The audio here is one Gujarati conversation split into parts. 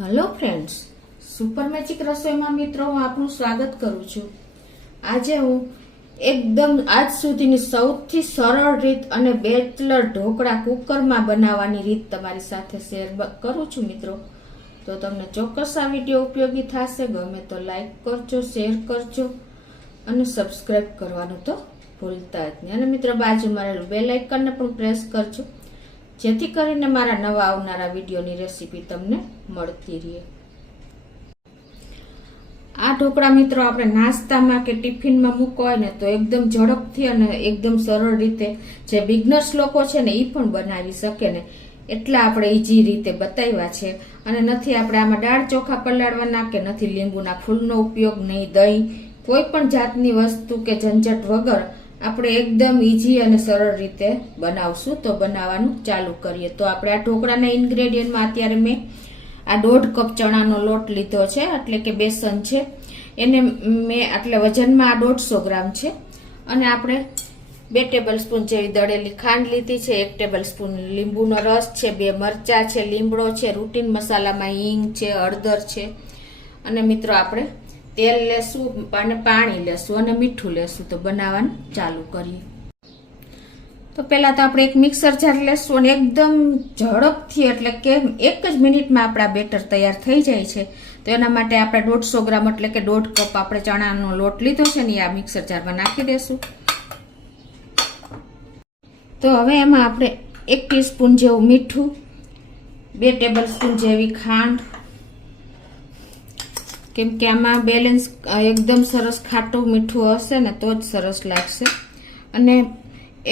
હેલો ફ્રેન્ડ્સ, સુપર મેજિક રસોઈમાં મિત્રો હું આપનું સ્વાગત કરું છું। આજે હું એકદમ આજ સુધીની સૌથી સરળ રીત અને બેચલર ઢોકળા કુકરમાં બનાવવાની રીત તમારી સાથે શેર કરું છું મિત્રો। તો તમને ચોક્કસ આ વિડીયો ઉપયોગી થશે। ગમે તો લાઈક કરજો, શેર કરજો અને સબસ્ક્રાઇબ કરવાનું તો ભૂલતા જ નહીં। અને મિત્રો બાજુમાં રહેલું બેલ આઇકનને પણ પ્રેસ કરજો, જેથી કરીને મારા નવા આવનારા વિડીયોની રેસીપી તમને મળતી રહે। આ ઢોકળા મિત્રો આપણે નાસ્તામાં કે ટિફિનમાં મૂકવા હોય ને તો એકદમ ઝડપથી અને એકદમ સરળ રીતે જે બિગનર્સ લોકો છે ને એ પણ બનાવી શકે ને એટલા આપણે ઈઝી રીતે બતાવ્યા છે। અને નથી આપણે આમાં દાળ ચોખા પલાળવાના કે નથી લીંબુના ફૂલનો ઉપયોગ, નહીં દહીં, કોઈ પણ જાતની વસ્તુ કે ઝંઝટ વગર આપણે એકદમ ઈઝી અને સરળ રીતે બનાવશું। તો બનાવવાનું ચાલુ કરીએ। તો આપણે આ ઢોકળાના ઇન્ગ્રેડિયન્ટમાં અત્યારે મેં આ 1.5 કપ ચણાનો લોટ લીધો છે, એટલે કે બેસન છે, એને મેં એટલે વજનમાં આ 150 ગ્રામ છે। અને આપણે 2 ટેબલ સ્પૂન જેવી દળેલી ખાંડ લીધી છે, 1 ટેબલ સ્પૂન લીંબુનો રસ છે, 2 મરચા છે, લીમડો છે, રૂટીન મસાલામાં હિંગ છે, હળદર છે, અને મિત્રો આપણે તેલ લેશું અને પાણી લેશું અને મીઠું લેશું। તો બનાવવાનું ચાલુ કરીએ। તો પહેલા તો આપણે એક મિક્સર જાર લેશું અને એકદમ ઝડપથી એટલે કે 1 જ મિનિટમાં આપણા બેટર તૈયાર થઈ જાય છે। તો એના માટે આપણે 150 ગ્રામ એટલે કે 1.5 કપ આપણે ચણાનો લોટ લીધો છે ને એ આ મિક્સર જારમાં નાખી દેશું। તો હવે એમાં આપણે 1 ટીસ્પૂન જેવું મીઠું, 2 ટેબલ સ્પૂન જેવી ખાંડ, કેમ કે આમાં બેલેન્સ એકદમ સરસ ખાટું મીઠું હશે ને તો જ સરસ લાગશે, અને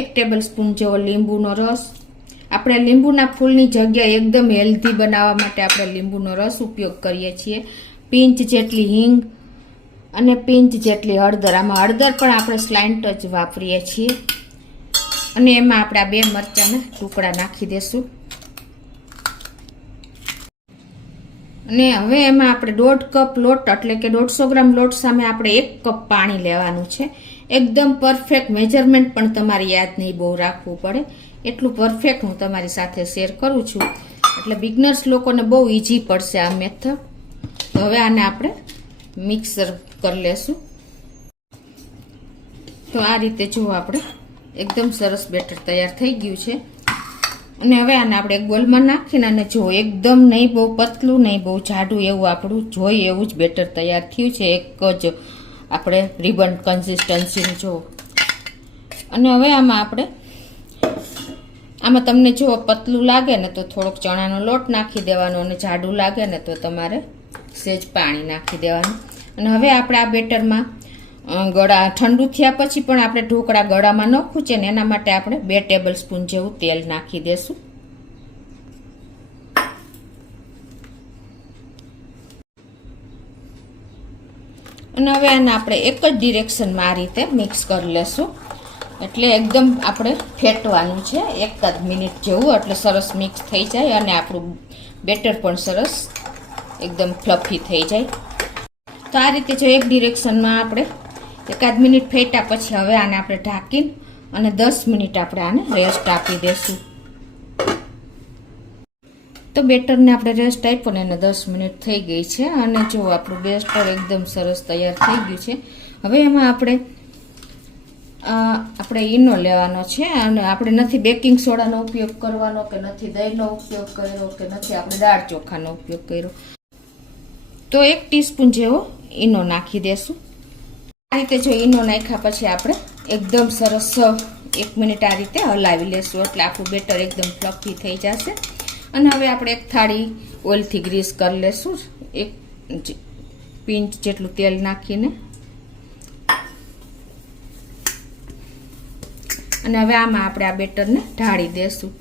1 ટેબલ સ્પૂન જેવો લીંબુનો રસ। આપણે લીંબુના ફૂલની જગ્યાએ એકદમ હેલ્ધી બનાવવા માટે આપણે લીંબુનો રસ ઉપયોગ કરીએ છીએ। પિંચ જેટલી હિંગ અને પિંચ જેટલી હળદર, આમાં હળદર પણ આપણે સ્લાઇન્ટ જ વાપરીએ છીએ। અને એમાં આપણે આ 2 મરચાંના ટુકડા નાખી દેશું। અને હવે એમાં આપણે 1.5 કપ લોટ એટલે કે 150 ગ્રામ લોટ સામે આપણે 1 કપ પાણી લેવાનું છે। એકદમ પરફેક્ટ મેજરમેન્ટ પણ તમારે યાદ નહીં બહુ રાખવું પડે, એટલું પરફેક્ટ હું તમારી સાથે શેર કરું છું, એટલે બિગનર્સ લોકોને બહુ ઈઝી પડશે આ મેથડ। તો હવે આને આપણે મિક્સર કરી લેશું। તો આ રીતે જો આપણે એકદમ સરસ બેટર તૈયાર થઈ ગયું છે। અને હવે આને આપણે એક બોલમાં નાખીને અને જો એકદમ નહીં બહુ પતલું નહીં બહુ જાડું એવું આપણું જોઈએ એવું જ બેટર તૈયાર થયું છે, એક જ આપણે રિબન કન્સિસ્ટન્સીનું જો। અને હવે આમાં તમને જો પતલું લાગે ને તો થોડોક ચણાનો લોટ નાખી દેવાનો, અને જાડું લાગે ને તો તમારે સહેજ પાણી નાખી દેવાનું। અને હવે આપણે આ બેટરમાં ગળા ઠંડુ થયા પછી પણ આપણે ઢોકળા ગળામાં ન ખૂંચે ને એના માટે આપણે 2 ટેબલ સ્પૂન જેવું તેલ નાખી દેશું। અને હવે આને આપણે એક જ ડિરેક્શનમાં આ રીતે મિક્સ કરી લેશું, એટલે એકદમ આપણે ફેટવાનું છે 1 જ મિનિટ જેવું, એટલે સરસ મિક્સ થઈ જાય અને આપણું બેટર પણ સરસ એકદમ ફ્લફી થઈ જાય। તો આ રીતે જો એક ડિરેક્શનમાં આપણે 1 મિનિટ ફેટ્યા પછી હવે આને આપણે ઢાંકીને અને 10 મિનિટ આપણે આને રેસ્ટ આપી દેશું। તો બેટરને આપણે રેસ્ટ આપ્યો ને એને 10 મિનિટ થઈ ગઈ છે, અને જો આપણું બેટર એકદમ સરસ તૈયાર થઈ ગયું છે। હવે એમાં આપણે ઈનો લેવાનો છે, અને આપણે નથી બેકિંગ સોડાનો ઉપયોગ કરવાનો કે નથી દહીંનો ઉપયોગ કર્યો કે નથી આપણે દાળ ચોખાનો ઉપયોગ કર્યો, તો 1 ટીસ્પૂન જેવો ઈનો નાખી દેશું। આ રીતે જો ઈનો નાખ્યા પછી આપણે એકદમ સરસ 1 મિનિટ આ રીતે હલાવી લેશું, એટલે આપણું બેટર એકદમ ફ્લફી થઈ જશે। અને હવે આપણે એક થાળી ઓઇલથી ગ્રીસ કરી લેશું, 1 પિંચ જેટલું તેલ નાખીને। અને હવે આમાં આપણે આ બેટરને ઢાળી દેશું।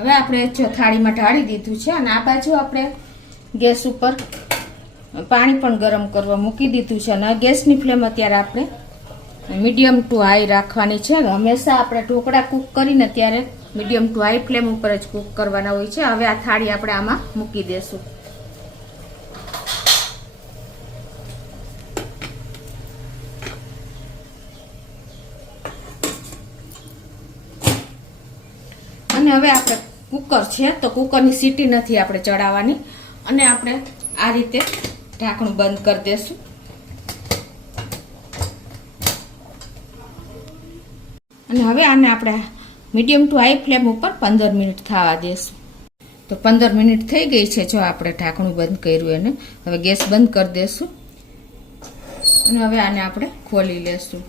હવે આપણે થાળીમાં ઢાળી દીધું છે, અને આ બાજુ આપણે ગેસ ઉપર પાણી પણ ગરમ કરવા મૂકી દીધું છે, અને ગેસની ફ્લેમ અત્યારે આપણે મીડિયમ ટુ હાઈ રાખવાની છે। હંમેશા આપણે ઢોકળા કૂક કરીને ત્યારે મીડિયમ ટુ હાઈ ફ્લેમ ઉપર જ કૂક કરવાના હોય છે. હવે આ થાળી આપણે આમાં મૂકી દેશું. અને હવે આપણે કુકર છે તો કુકરની સીટી નથી આપણે ચડાવવાની અને આપણે આ રીતે ઢાંકણું બંધ કરી દેશું. અને હવે આને આપણે મીડિયમ ટુ હાઈ ફ્લેમ ઉપર 15 મિનિટ થવા દેશું. તો 15 મિનિટ થઈ ગઈ છે. જો આપણે ઢાંકણું બંધ કર્યું એને હવે ગેસ બંધ કરી દેશું અને હવે આને આપણે ખોલી લેશું.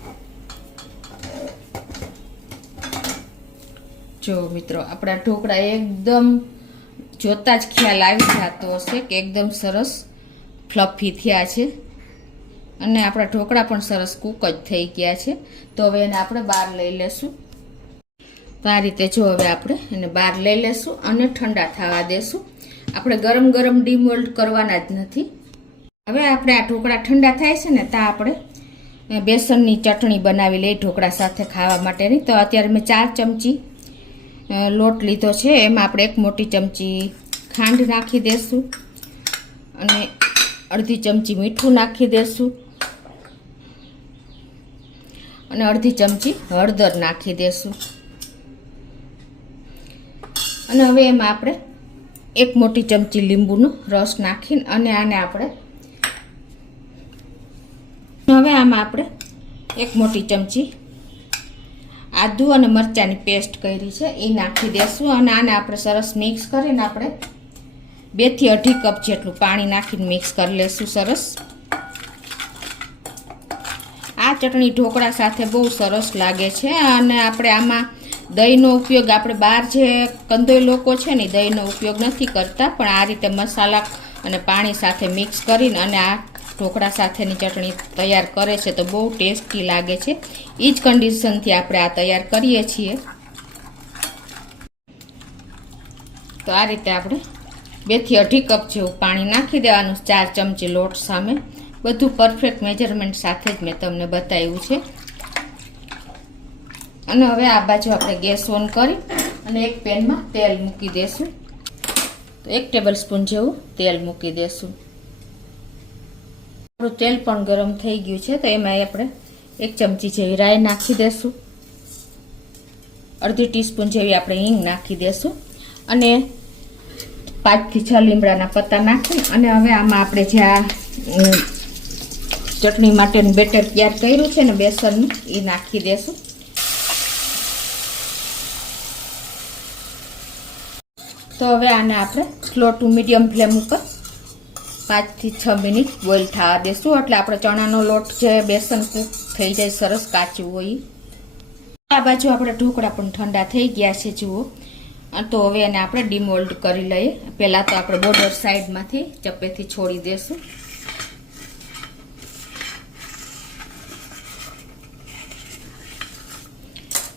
જો મિત્રો આપણા ઢોકળા એકદમ જોતા જ ખ્યાલ આવી જતો હશે કે એકદમ સરસ ફ્લફી થયા છે અને આપણા ઢોકળા પણ સરસ કૂક જ થઈ ગયા છે. તો હવે એને આપણે બહાર લઈ લેશું. તો આ રીતે જો હવે આપણે એને બહાર લઈ લેશું અને ઠંડા થવા દેશું. આપણે ગરમ ગરમ ડીમોલ્ડ કરવાના જ નથી. હવે આપણે આ ઢોકળા ઠંડા થાય છે ને ત્યાં આપણે બેસનની ચટણી બનાવી લઈએ ઢોકળા સાથે ખાવા માટેની. તો અત્યારે મેં 4 ચમચી લોટ લીધો છે. એમાં આપણે 1 મોટી ચમચી ખાંડ નાખી દેશું અને અડધી ચમચી મીઠું નાખી દેશું અને અડધી ચમચી હળદર નાખી દેશું. અને હવે એમાં આપણે 1 મોટી ચમચી લીંબુનો રસ નાખીને અને આને આપણે હવે આમાં આપણે 1 મોટી ચમચી આદુ અને મરચાંની પેસ્ટ કરી છે એ નાખી દેશું અને આને આપણે સરસ મિક્સ કરીને આપણે 2 થી 2.5 કપ જેટલું પાણી નાખીને મિક્સ કરી લેશું સરસ. આ ચટણી ઢોકળા સાથે બહુ સરસ લાગે છે અને આપણે આમાં દહીંનો ઉપયોગ આપણે બહાર જે કંદોઈ લોકો છે ને દહીંનો ઉપયોગ નથી કરતા, પણ આ રીતે મસાલા અને પાણી સાથે મિક્સ કરીને અને આ ઢોકળા સાથેની ચટણી તૈયાર કરે છે તો બહુ ટેસ્ટી લાગે છે. એ જ કન્ડિશનથી આપણે આ તૈયાર કરીએ છીએ. તો આ રીતે આપણે 2 થી 2.5 કપ જેવું પાણી નાખી દેવાનું 4 ચમચી લોટ સામે. બધું પરફેક્ટ મેજરમેન્ટ સાથે જ મેં તમને બતાવ્યું છે. અને હવે આ બાજુ આપણે ગેસ ઓન કરી અને એક પેનમાં તેલ મૂકી દેશું. તો 1 ટેબલ સ્પૂન જેવું તેલ મૂકી દેશું. આપણું તેલ પણ ગરમ થઈ ગયું છે તો એમાં આપણે 1 ચમચી જેવી રાઈ નાખી દેશું. અડધી ટીસ્પૂન જેવી આપણે હિંગ નાખી દેશું અને 5 થી 6 લીમડાના પત્તા નાખી અને હવે આમાં આપણે જે આ ચટણી માટેનું બેટર તૈયાર કર્યું છે ને બેસનનું એ નાખી દેશું. તો હવે આને આપણે સ્લો ટુ મીડિયમ ફ્લેમ ઉપર 5 થી 6 મિનિટ બોઇલ થવા દેશું એટલે આપણે ચણાનો લોટ જે બેસન કૂક થઈ જાય સરસ કાચું હોય. આ બાજુ આપણે ઢોકળા પણ ઠંડા થઈ ગયા છે જુઓ. તો હવે એને આપણે ડીમોલ્ડ કરી લઈએ. પહેલાં તો આપણે બોર્ડર સાઈડમાંથી ચપ્પેથી છોડી દેશું.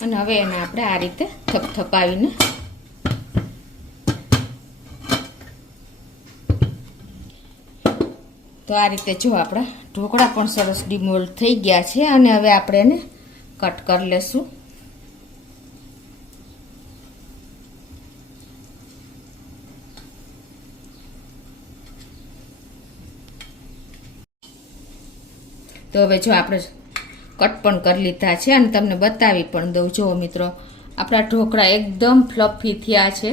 અને હવે એને આપણે આ રીતે થપથપાવીને તો આ રીતે જો આપણા ઢોકળા પણ સરસ ડીમોલ્ડ થઈ ગયા છે અને હવે આપણે એને કટ કરી લેશું. તો હવે જો આપણે કટ પણ કરી લીધા છે અને તમને બતાવી પણ દઉં. જો મિત્રો આપણા ઢોકળા એકદમ ફ્લફી થયા છે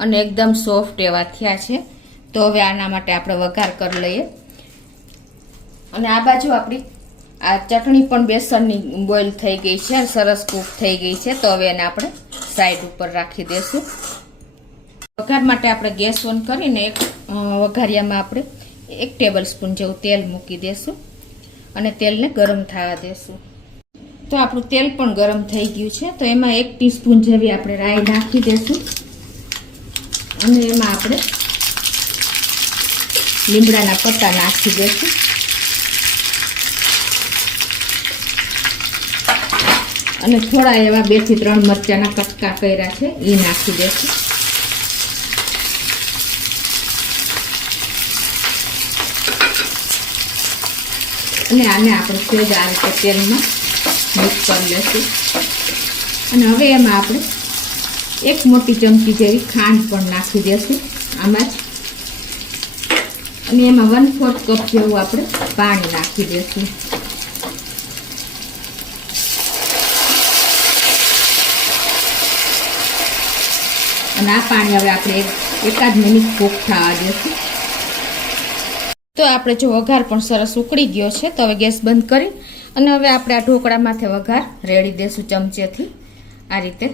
અને એકદમ સોફ્ટ એવા થયા છે. તો હવે આના માટે આપણે વઘાર કરી લઈએ. અને આ બાજુ આપણી આ ચટણી પણ બેસનની બોઇલ થઈ ગઈ છે અને સરસ કૂક થઈ ગઈ છે. તો હવે એને આપણે સાઈડ ઉપર રાખી દેશું. વઘાર માટે આપણે ગેસ ઓન કરીને એક વઘારિયામાં આપણે 1 ટેબલ સ્પૂન જેવું તેલ મૂકી દેશું અને તેલને ગરમ થવા દેશું. તો આપણું તેલ પણ ગરમ થઈ ગયું છે તો એમાં 1 ટીસ્પૂન જેવી આપણે રાઈ નાખી દેશું અને એમાં આપણે લીમડાના પત્તા નાખી દેશું અને થોડા એવા 2 થી 3 મરચાંના કટકા કર્યા છે એ નાખી દેશું. અને આને આપણે સેજ આ રીતે તેલમાં મિક્સ કરી લેશું. અને હવે એમાં આપણે 1 મોટી ચમચી જેવી ખાંડ પણ નાખી દેશું આમાં જ, અને એમાં 1/4 કપ જેવું આપણે પાણી નાખી દેશું. અને આ પાણી હવે આપણે એકાદ મિનિટ કૂક થવા દેશું. તો આપણે જો વઘાર પણ સરસ ઉકળી ગયો છે, તો હવે ગેસ બંધ કરી અને હવે આપણે આ ઢોકળા માથે વઘાર રેડી દેશું ચમચેથી આ રીતે.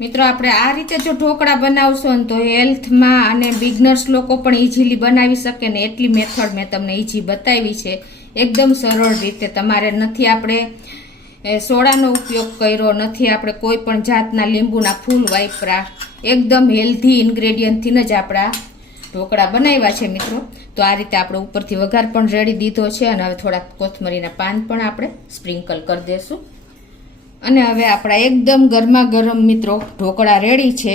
મિત્રો આપણે આ રીતે જો ઢોકળા બનાવશો ને તો હેલ્થમાં અને બિગનર્સ લોકો પણ ઇઝીલી બનાવી શકે ને એટલી મેથડ મેં તમને ઇઝી બતાવી છે. એકદમ સરળ રીતે, તમારે નથી આપણે સોડાનો ઉપયોગ કર્યો, નથી આપણે કોઈ પણ જાતના લીંબુના ફૂલ વાપરા, એકદમ હેલ્ધી ઇન્ગ્રેડિયન્ટથી જ આપણા ઢોકળા બનાવ્યા છે મિત્રો. તો આ રીતે આપણે ઉપરથી વઘાર પણ રેડી દીધો છે અને હવે થોડાક કોથમરીના પાન પણ આપણે સ્પ્રિંકલ કરી દઈશું. અને હવે આપણા એકદમ ગરમા ગરમ મિત્રો ઢોકળા રેડી છે.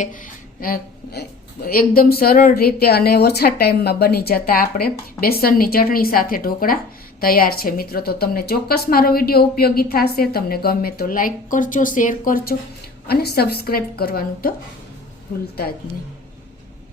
એકદમ સરળ રીતે અને ઓછા ટાઈમમાં બની જતા આપણે બેસનની ચટણી સાથે ઢોકળા તૈયાર છે મિત્રો. તો તમને ચોક્કસ મારો વિડીયો ઉપયોગી થશે. તમને ગમે તો લાઈક કરજો, શેર કરજો અને સબસ્ક્રાઈબ કરવાનું તો ભૂલતા જ નહીં.